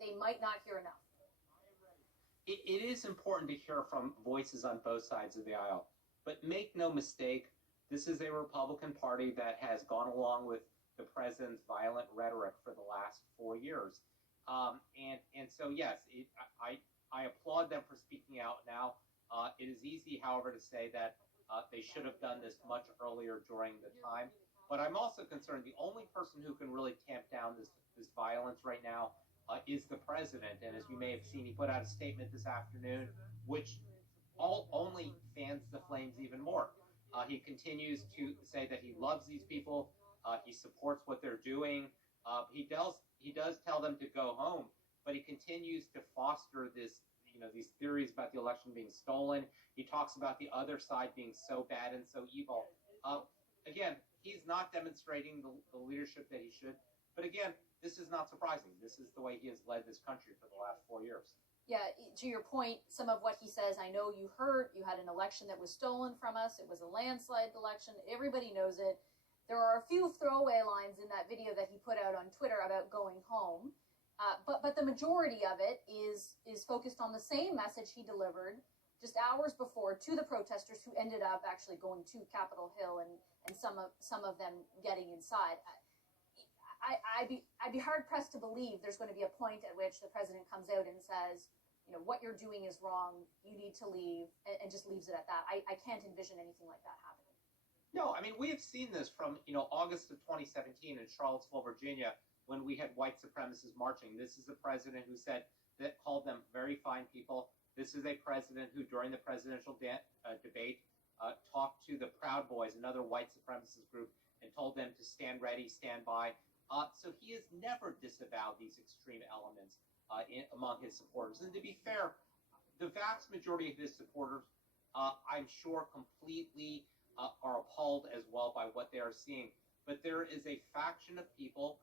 they might not hear enough? It is important to hear from voices on both sides of the aisle. But make no mistake, this is a Republican Party that has gone along with the president's violent rhetoric for the last 4 years. And so, yes, I applaud them for speaking out now. It is easy, however, to say that they should have done this much earlier during the time. But I'm also concerned the only person who can really tamp down this violence right now is the president. And as you may have seen, he put out a statement this afternoon, which only fans the flames even more. He continues to say that he loves these people. He supports what they're doing. He does tell them to go home, but he continues to foster these theories about the election being stolen. He talks about the other side being so bad and so evil. Again, he's not demonstrating the leadership that he should. But again, this is not surprising. This is the way he has led this country for the last 4 years. Yeah, to your point, some of what he says, I know you heard, you had an election that was stolen from us. It was a landslide election. Everybody knows it. There are a few throwaway lines in that video that he put out on Twitter about going home. But the majority of it is focused on the same message he delivered just hours before to the protesters who ended up actually going to Capitol Hill and some of them getting inside. I'd be hard pressed to believe there's going to be a point at which the president comes out and says, what you're doing is wrong, you need to leave, and just leaves it at that. I can't envision anything like that happening. No, I mean, we have seen this from, August of 2017 in Charlottesville, Virginia, when we had white supremacists marching. This is a president who called them very fine people. This is a president who, during the presidential debate, talked to the Proud Boys, another white supremacist group, and told them to stand ready, stand by. So he has never disavowed these extreme elements among his supporters. And to be fair, the vast majority of his supporters, I'm sure, completely are appalled as well by what they are seeing. But there is a faction of people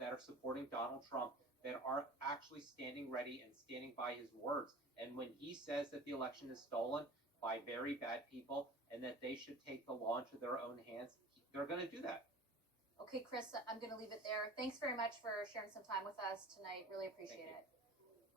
that are supporting Donald Trump that are actually standing ready and standing by his words. And when he says that the election is stolen by very bad people and that they should take the law into their own hands, they're going to do that. Okay, Chris, I'm going to leave it there. Thanks very much for sharing some time with us tonight. Really appreciate it.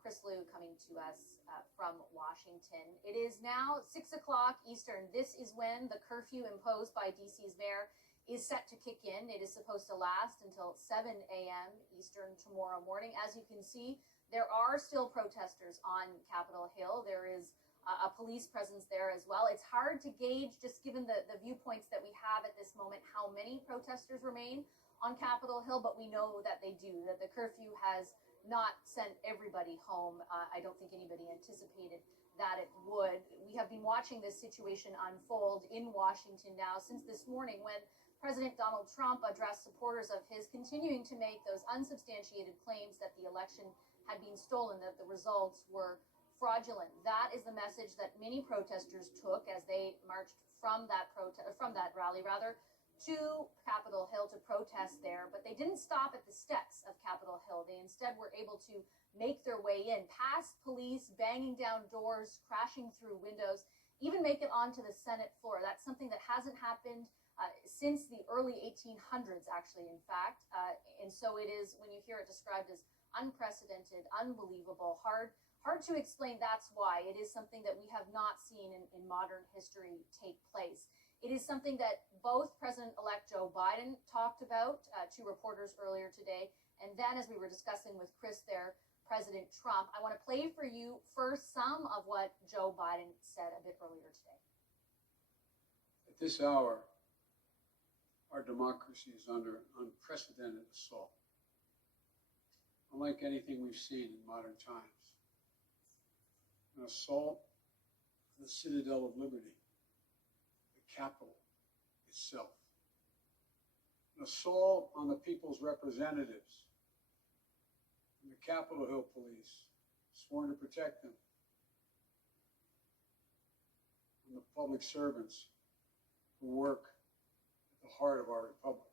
Chris Liu coming to us from Washington. It is now 6 o'clock Eastern. This is when the curfew imposed by DC's mayor is set to kick in. It is supposed to last until 7 a.m. Eastern tomorrow morning. As you can see, there are still protesters on Capitol Hill. There is a police presence there as well. It's hard to gauge, just given the viewpoints that we have at this moment, how many protesters remain on Capitol Hill, but we know that they do, that the curfew has not sent everybody home. I don't think anybody anticipated that it would. We have been watching this situation unfold in Washington now since this morning when President Donald Trump addressed supporters of his, continuing to make those unsubstantiated claims that the election had been stolen, that the results were fraudulent. That is the message that many protesters took as they marched from that rally to Capitol Hill to protest there, but they didn't stop at the steps of Capitol Hill. They instead were able to make their way in, past police, banging down doors, crashing through windows, even make it onto the Senate floor. That's something that hasn't happened since the early 1800s, actually, in fact. And so it is, when you hear it described as unprecedented, unbelievable, hard to explain. That's why it is something that we have not seen in modern history take place. It is something that both President-elect Joe Biden talked about to reporters earlier today, and then, as we were discussing with Chris there, President Trump. I want to play for you first some of what Joe Biden said a bit earlier today. At this hour, our democracy is under unprecedented assault, unlike anything we've seen in modern times. An assault on the citadel of liberty, the Capitol itself. An assault on the people's representatives and the Capitol Hill police, sworn to protect them. And the public servants who work at the heart of our republic.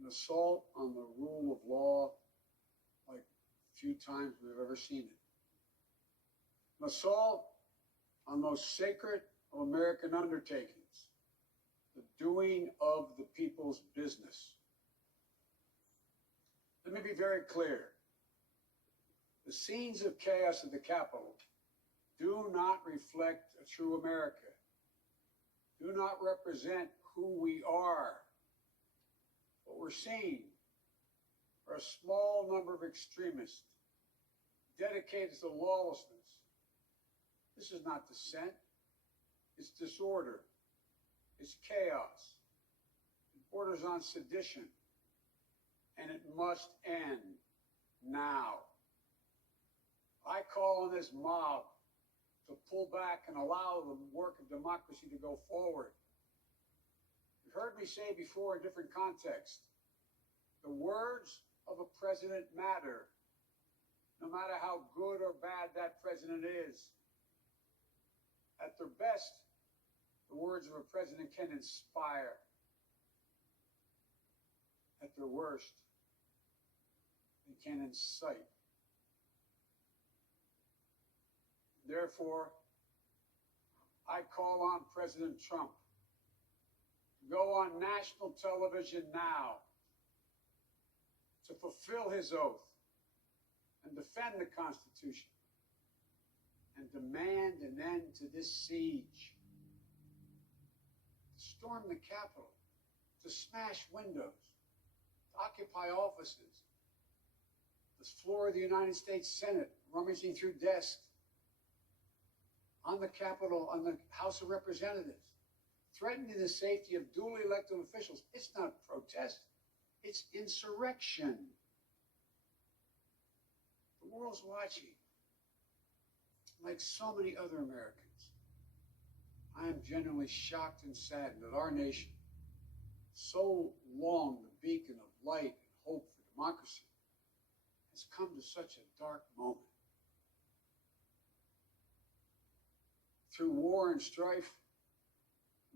An assault on the rule of law like few times we've ever seen it. An assault on most sacred of American undertakings, the doing of the people's business. Let me be very clear. The scenes of chaos at the Capitol do not reflect a true America, do not represent who we are. What we're seeing are a small number of extremists dedicated to lawlessness. This is not dissent, it's disorder, it's chaos, it borders on sedition, and it must end now. I call on this mob to pull back and allow the work of democracy to go forward. You've heard me say before in different contexts, the words of a president matter, no matter how good or bad that president is. At their best, the words of a president can inspire. At their worst, they can incite. Therefore, I call on President Trump to go on national television now to fulfill his oath and defend the Constitution and demand an end to this siege, to storm the Capitol, to smash windows, to occupy offices, the floor of the United States Senate, rummaging through desks, on the Capitol, on the House of Representatives, threatening the safety of duly elected officials. It's not protest, it's insurrection. The world's watching. Like so many other Americans, I am genuinely shocked and saddened that our nation, so long the beacon of light and hope for democracy, has come to such a dark moment. Through war and strife,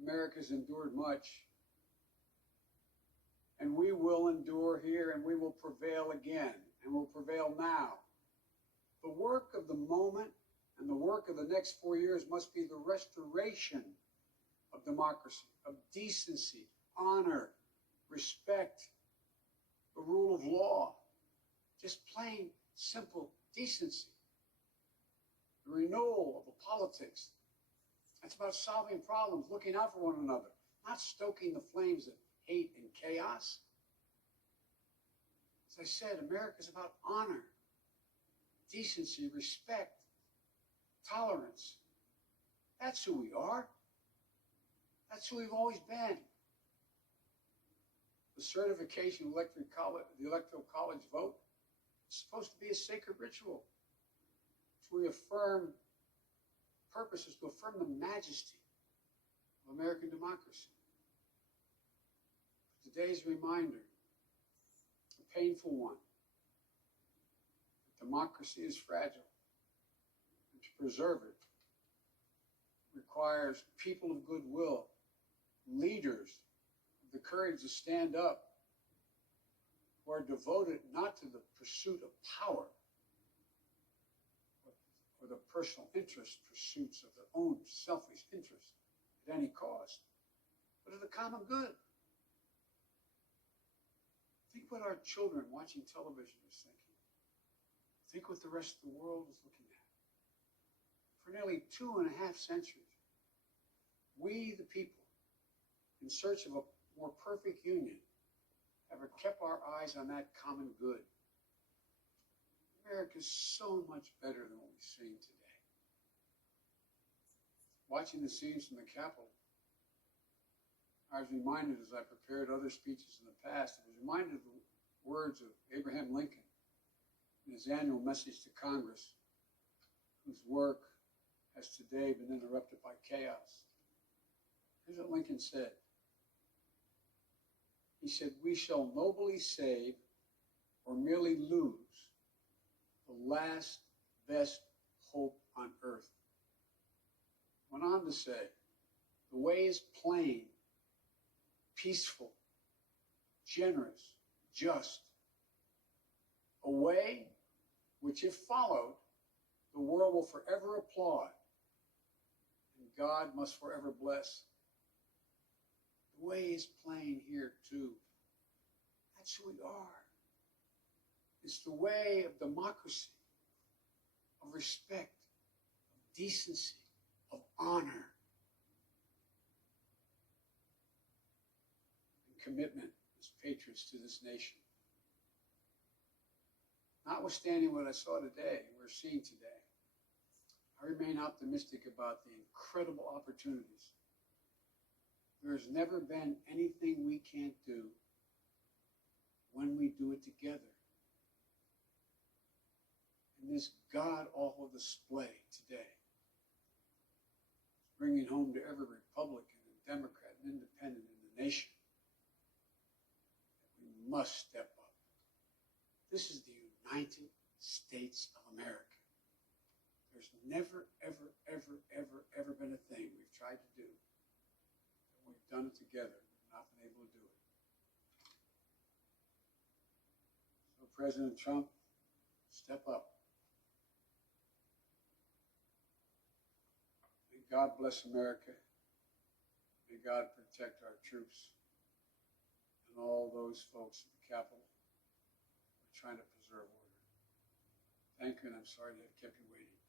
America's endured much. And we will endure here, and we will prevail again, and will prevail now. The work of the moment and the work of the next 4 years must be the restoration of democracy, of decency, honor, respect, the rule of law, just plain, simple decency. The renewal of the politics. That's about solving problems, looking out for one another, not stoking the flames of hate and chaos. As I said, America's about honor, decency, respect, tolerance. That's who we are. That's who we've always been. The certification of the Electoral College vote is supposed to be a sacred ritual. To affirm purpose is to affirm the majesty of American democracy. Today's reminder, a painful one, that democracy is fragile, and to preserve it requires people of goodwill, leaders with the courage to stand up, who are devoted not to the pursuit of power, or the personal interest pursuits of their own selfish interest at any cost, but of the common good. Think what our children watching television is thinking. Think what the rest of the world is looking at. For nearly 2.5 centuries, we, the people, in search of a more perfect union, have kept our eyes on that common good. America is so much better than what we're seeing today. Watching the scenes from the Capitol, I was reminded as I prepared other speeches in the past, I was reminded of the words of Abraham Lincoln in his annual message to Congress, whose work has today been interrupted by chaos. Here's what Lincoln said. He said, "We shall nobly save or merely lose the last best hope on earth." Went on to say, "The way is plain, peaceful, generous, just. A way which, if followed, the world will forever applaud, and God must forever bless." The way is plain here too. That's who we are. It's the way of democracy, of respect, of decency, of honor, and commitment as patriots to this nation. Notwithstanding what I saw today, we're seeing today, I remain optimistic about the incredible opportunities. There's never been anything we can't do when we do it together. And this god-awful display today is bringing home to every Republican and Democrat and Independent in the nation that we must step up. This is the United States of America. There's never, ever, ever, ever, ever been a thing we've tried to do that we've done it together, we've not been able to do it. So President Trump, step up. May God bless America. May God protect our troops and all those folks at the Capitol who are trying to preserve order. Thank you, and I'm sorry to have kept you waiting.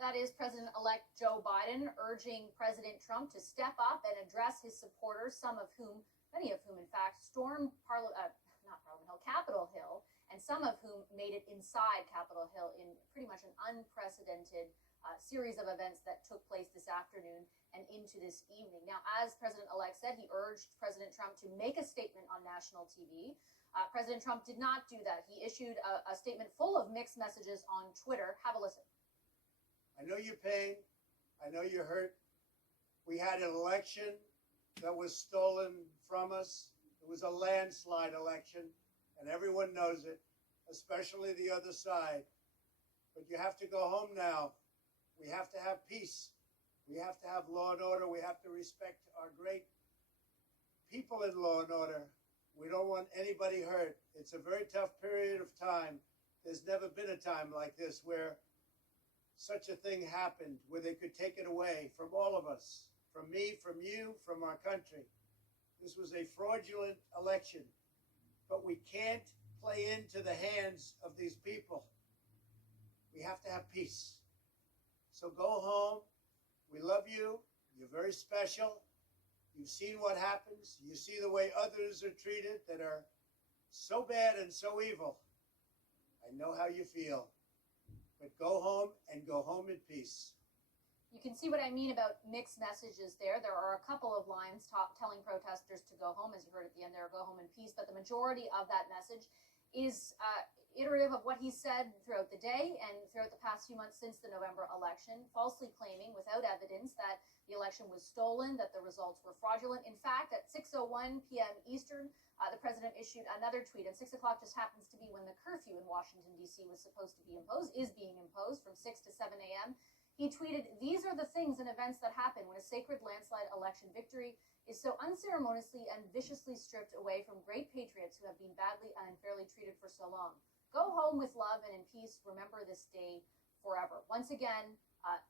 That is President-elect Joe Biden urging President Trump to step up and address his supporters, many of whom, in fact, stormed Capitol Hill, and some of whom made it inside Capitol Hill in pretty much an unprecedented series of events that took place this afternoon and into this evening. Now, as President-elect said, he urged President Trump to make a statement on national TV. President Trump did not do that. He issued a statement full of mixed messages on Twitter. Have a listen. I know your pain. I know you're hurt. We had an election that was stolen from us. It was a landslide election, and everyone knows it, especially the other side. But you have to go home now. We have to have peace. We have to have law and order. We have to respect our great people in law and order. We don't want anybody hurt. It's a very tough period of time. There's never been a time like this where such a thing happened, where they could take it away from all of us, from me, from you, from our country. This was a fraudulent election, but we can't play into the hands of these people. We have to have peace. So go home. We love you. You're very special. You've seen what happens. You see the way others are treated that are so bad and so evil. I know how you feel. But go home and go home in peace. You can see what I mean about mixed messages there. There are a couple of lines telling protesters to go home, as you heard at the end there, go home in peace. But the majority of that message is iterative of what he said throughout the day and throughout the past few months since the November election, falsely claiming without evidence that the election was stolen, that the results were fraudulent. In fact, at 6:01 p.m. Eastern, the president issued another tweet, and 6 o'clock just happens to be when the curfew in Washington, D.C. was supposed to be imposed, is being imposed from 6 to 7 a.m. He tweeted, "These are the things and events that happen when a sacred landslide election victory is so unceremoniously and viciously stripped away from great patriots who have been badly and unfairly treated for so long. Go home with love and in peace. Remember this day forever." Once again,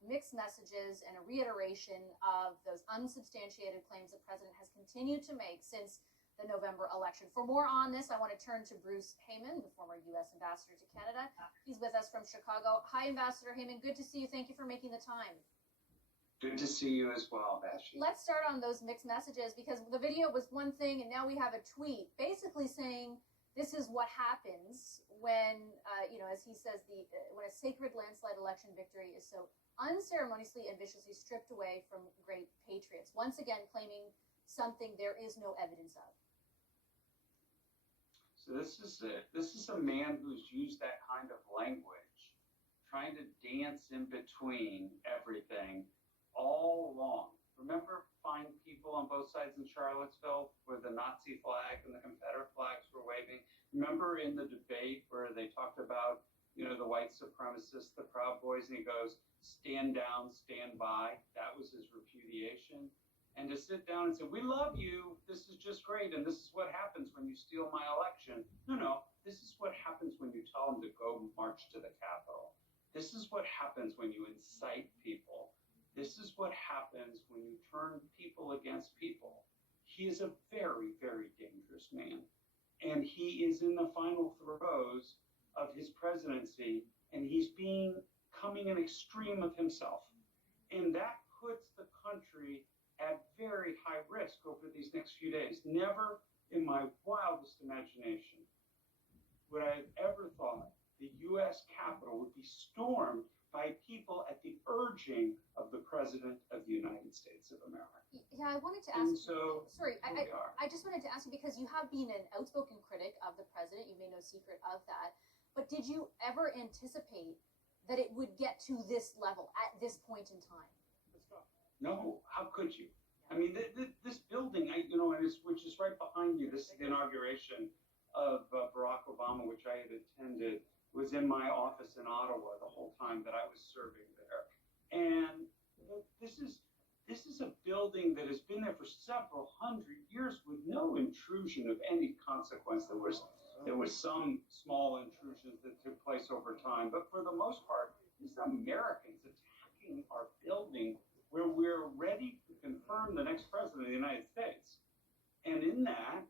mixed messages and a reiteration of those unsubstantiated claims the president has continued to make since the November election. For more on this, I want to turn to Bruce Heyman, the former U.S. ambassador to Canada. He's with us from Chicago. Hi, Ambassador Heyman. Good to see you. Thank you for making the time. Good to see you as well, Bashi. Let's start on those mixed messages, because the video was one thing, and now we have a tweet basically saying this is what happens when, as he says, when a sacred landslide election victory is so unceremoniously and viciously stripped away from great patriots. Once again, claiming something there is no evidence of. So this is a man who's used that kind of language, trying to dance in between everything all along. Remember fine people on both sides in Charlottesville where the Nazi flag and the Confederate flags were waving? Remember in the debate where they talked about, the white supremacists, the Proud Boys, and he goes, "Stand down, stand by." That was his repudiation. And to sit down and say, "We love you, this is just great, and this is what happens when you steal my election." No, this is what happens when you tell them to go march to the Capitol. This is what happens when you incite people. This is what happens when you turn people against people. He is a very, very dangerous man. And he is in the final throes of his presidency, and he's being becoming an extreme of himself. And that puts the country at very high risk over these next few days. Never in my wildest imagination would I have ever thought the U.S. Capitol would be stormed by people at the urging of the President of the United States of America. Yeah, I wanted to And ask. so Sorry, here we are. I just wanted to ask you because you have been an outspoken critic of the president. You made no secret of that. But did you ever anticipate that it would get to this level at this point in time? No, how could you? I mean, this building, which is right behind you. This is the inauguration of Barack Obama, which I had attended. Was in my office in Ottawa the whole time that I was serving there. And this is a building that has been there for several hundred years with no intrusion of any consequence. There was some small intrusions that took place over time, but for the most part, these Americans attacking our building where we're ready to confirm the next president of the United States. And in that,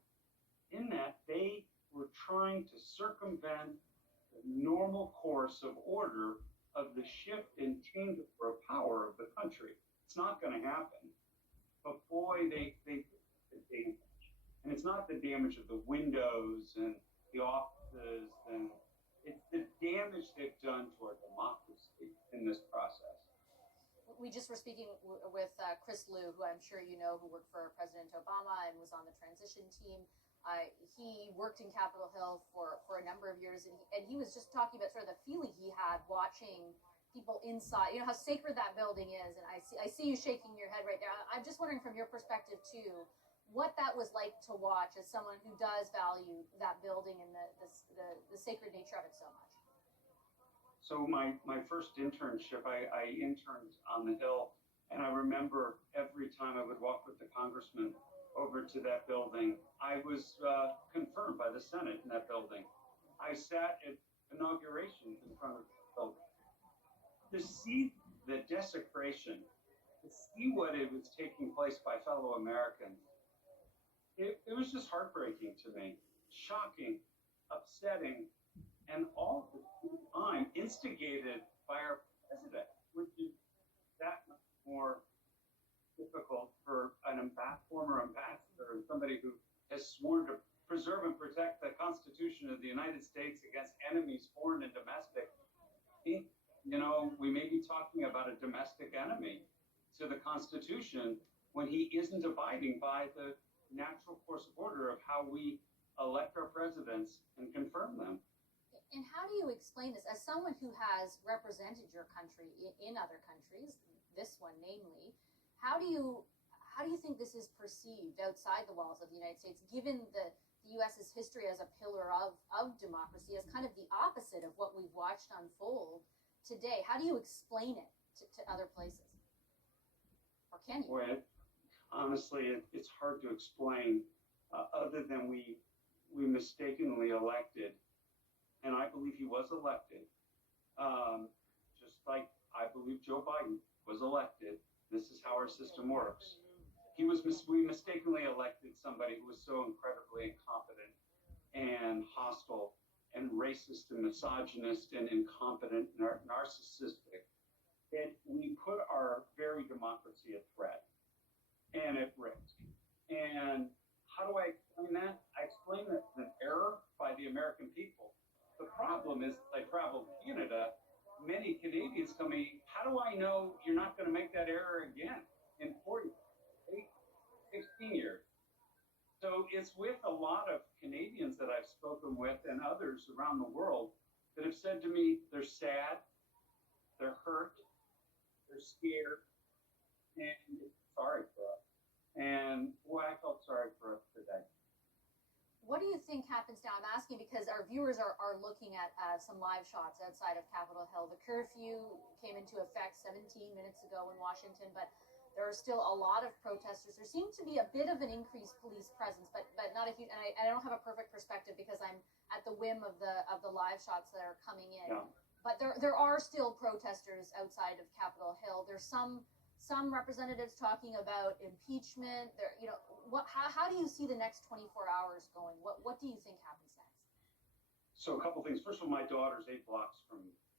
they were trying to circumvent the normal course of order of the shift and changeover of power of the country. It's not going to happen. But boy, they did the damage. And it's not the damage of the windows and the offices, and it's the damage they've done to our democracy in this process. We just were speaking with Chris Liu, who I'm sure you know, who worked for President Obama and was on the transition team. He worked in Capitol Hill for a number of years, and he was just talking about sort of the feeling he had watching people inside. You know how sacred that building is, and I see you shaking your head right now. I'm just wondering from your perspective too, what that was like to watch as someone who does value that building and the sacred nature of it so much. So my first internship, I interned on the Hill, and I remember every time I would walk with the congressman over to that building, I was confirmed by the Senate in that building. I sat at inauguration in front of the building. To see the desecration, to see what it was taking place by fellow Americans, it was just heartbreaking to me, shocking, upsetting, and all at the time instigated by our president, which is that much more difficult for former ambassador and somebody who has sworn to preserve and protect the Constitution of the United States against enemies, foreign and domestic. We may be talking about a domestic enemy to the Constitution when he isn't abiding by the natural course of order of how we elect our presidents and confirm them. And how do you explain this as someone who has represented your country in other countries, this one namely? How do you think this is perceived outside the walls of the United States, given the U.S.'s history as a pillar of democracy, as kind of the opposite of what we've watched unfold today? How do you explain it to other places? Or can you? Boy, honestly, it's hard to explain other than we mistakenly elected, and I believe he was elected, just like I believe Joe Biden was elected. This is how our system works. We mistakenly elected somebody who was so incredibly incompetent and hostile and racist and misogynist and incompetent and narcissistic that we put our very democracy at threat and at risk. And how do I explain that? I explain that it's an error by the American people. The problem is, as I travel to Canada, many Canadians tell me, how do I know you're not going to make that error again in 40, 16 years? So it's with a lot of Canadians that I've spoken with and others around the world that have said to me, they're sad, they're hurt, they're scared, and sorry for us. And boy, I felt sorry for us today. What do you think happens now? I'm asking because our viewers are looking at some live shots outside of Capitol Hill. The curfew came into effect 17 minutes ago in Washington, but there are still a lot of protesters. There seems to be a bit of an increased police presence, but not a huge. And I don't have a perfect perspective because I'm at the whim of the live shots that are coming in. Yeah. But there are still protesters outside of Capitol Hill. There's some representatives talking about impeachment. How do you see the next 24 hours going? What do you think happens next? So a couple things. First of all, my daughter's 8 blocks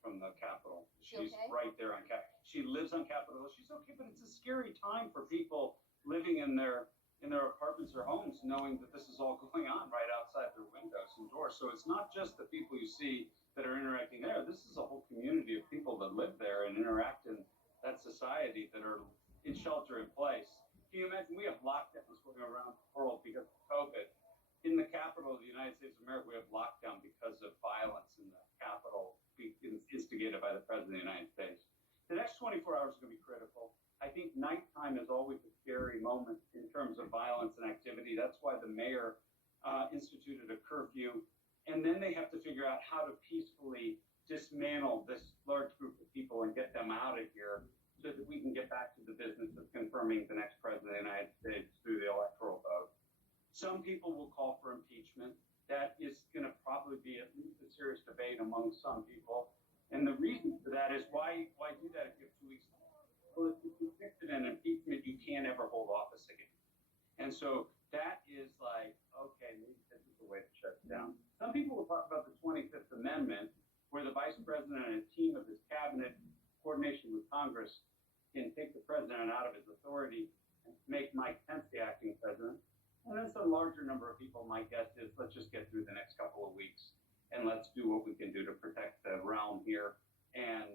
from the Capitol. She She's okay? right there on Capitol. She lives on Capitol Hill. She's okay, but it's a scary time for people living in their apartments or homes, knowing that this is all going on right outside their windows and doors. So it's not just the people you see that are interacting there. This is a whole community of people that live there and interact in that society that are in shelter in place. Can you imagine? We have lockdowns going around the world because of COVID. In the capital of the United States of America, we have lockdown because of violence in the capital instigated by the President of the United States. The next 24 hours is going to be critical. I think nighttime is always a scary moment in terms of violence and activity. That's why the mayor instituted a curfew. And then they have to figure out how to peacefully dismantle this large group of people and get them out of here so that we can get back to the business of confirming the next president of the United States through the electoral vote. Some people will call for impeachment. That is going to probably be at least a serious debate among some people. And the reason for that is why do that if you have 2 weeks? Well, if you're convicted in impeachment, you can't ever hold office again. And so that is like, okay, maybe this is the way to shut it down. Some people will talk about the 25th Amendment, where the vice president and a team of his cabinet, coordination with Congress, can take the president out of his authority and make Mike Pence the acting president. And then a larger number of people, my guess is, let's just get through the next couple of weeks and let's do what we can do to protect the realm here. And,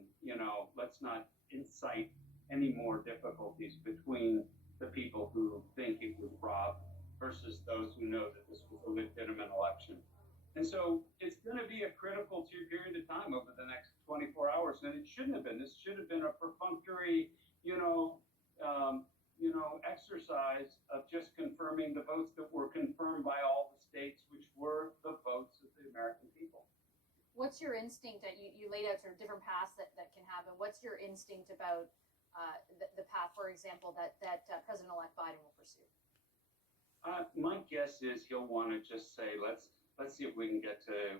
let's not incite any more difficulties between the people who think it was robbed versus those who know that this was a legitimate election. And so it's going to be a critical period of time over the next 24 hours. And it shouldn't have been. This should have been a perfunctory, exercise of just confirming the votes that were confirmed by all the states, which were the votes of the American people. What's your instinct that you laid out sort of different paths that can happen? What's your instinct about the path, for example, that President-elect Biden will pursue? My guess is he'll want to just say, let's see if we can get to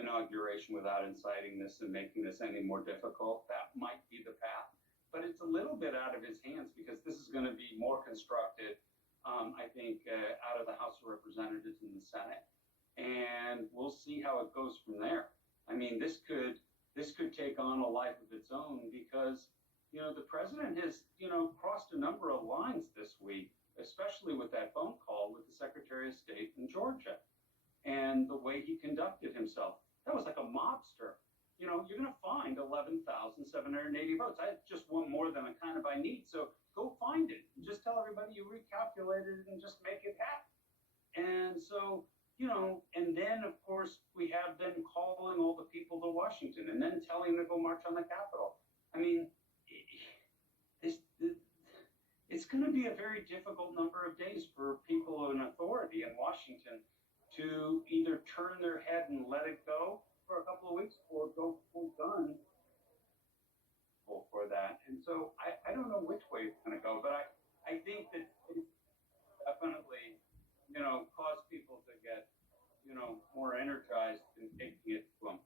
inauguration without inciting this and making this any more difficult. That might be the path. But it's a little bit out of his hands because this is going to be more constructed, I think, out of the House of Representatives and the Senate. And we'll see how it goes from there. I mean, this could take on a life of its own because, the president has, crossed a number of lines this week, especially with that phone call with the Secretary of State in Georgia and the way he conducted himself. That was like a mobster. You're going to find 11,780 votes. I just want more than I need. So go find it. Just tell everybody you recalculated it and just make it happen. And so, and then, of course, we have them calling all the people to Washington and then telling them to go march on the Capitol. I mean, it's going to be a very difficult number of days for people in authority in Washington to either turn their head and let it go for a couple of weeks or go full gun for that. And so I don't know which way it's going to go, but I think that it's definitely, cause people to get, more energized in taking it to them.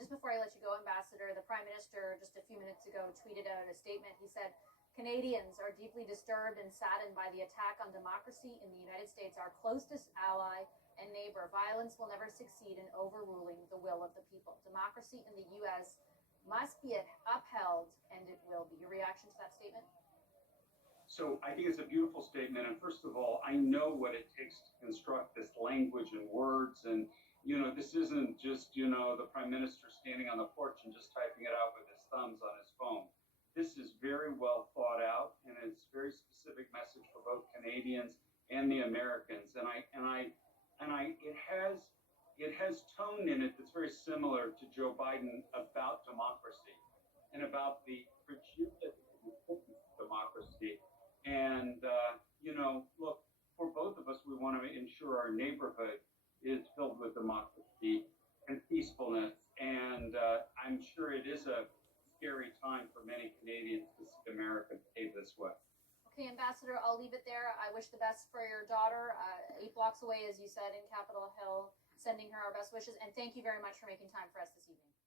Just before I let you go, Ambassador, the Prime Minister just a few minutes ago tweeted out a statement. He said, Canadians are deeply disturbed and saddened by the attack on democracy in the United States, our closest ally and neighbor. Violence will never succeed in overruling the will of the people. Democracy in the U.S. must be upheld, and it will be. Your reaction to that statement? So I think it's a beautiful statement. And first of all, I know what it takes to construct this language and words. And, this isn't just, the Prime Minister standing on the porch and just typing it out with his thumbs on his phone. This is very well thought out, and it's a very specific message for both Canadians and the Americans. And it has tone in it that's very similar to Joe Biden about democracy and about the fragility of democracy. And look, for both of us, we want to ensure our neighborhood is filled with democracy and peacefulness. And I'm sure it is a scary time for many Canadians to see America behave this way. Okay, Ambassador, I'll leave it there. I wish the best for your daughter, 8 blocks away, as you said, in Capitol Hill, sending her our best wishes. And thank you very much for making time for us this evening.